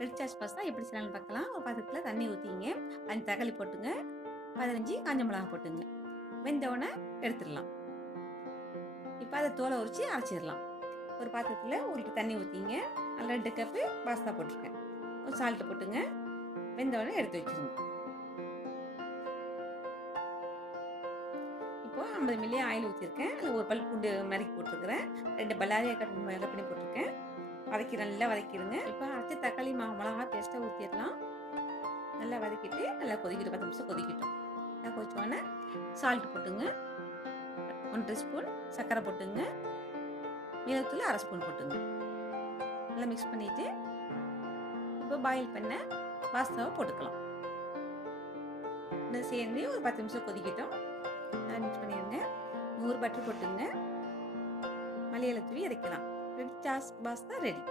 Red sauce pasta எப்படி செய்யலாம்னு பார்க்கலாம். ஒரு பாத்திரத்தில் தண்ணி ஊற்றிங்க, 5 தக்காளி போட்டுங்க, 15 காஞ்ச மிளகா போட்டுங்க. வெந்தோடனே எடுத்துடலாம். இப்போ அதை தோலை உரித்து அரைச்சிடலாம். ஒரு பாத்திரத்தில் 1 லிட்டர் தண்ணி ஊற்றிங்க, அதில் 2 கப்பு பாஸ்தா போட்டிருக்கேன். ஒரு சால்ட்டு போட்டுங்க, வெந்தோடனே எடுத்து வச்சுருங்க. இப்போ 50 மில்லி ஆயில் ஊற்றிருக்கேன். அதில் ஒரு பல் பூண்டு நறுக்கி போட்டிருக்கிறேன். 2 பல்லாரியா கட் பண்ணி போட்டிருக்கேன். நல்லா வதக்கிடுங்க. இப்போ அரைச்ச தக்காளி மிளகா பேஸ்ட்டாக ஊற்றிடலாம். நல்லா வதக்கிட்டு நல்லா கொதிக்கிட்டு 10 நிமிஷம் கொதிக்கட்டும். நல்லா கொதிச்சோடனே சால்ட் போட்டுங்க, 1 ஸ்பூன் சர்க்கரை போட்டுங்க, மிளகுத்தூள் 1/2 ஸ்பூன் போட்டுங்க. நல்லா மிக்ஸ் பண்ணிவிட்டு இப்போ பாயில் பண்ண பாஸ்தாவை போட்டுக்கலாம். இன்னும் சேர்ந்து ஒரு 10 நிமிஷம் கொதிக்கட்டும். நல்லா மிக்ஸ் பண்ணிடுங்க. 100 பட்டர் போட்டுங்க, மல்லியிலை தூவி இறக்கலாம். Red sauce pasta ready.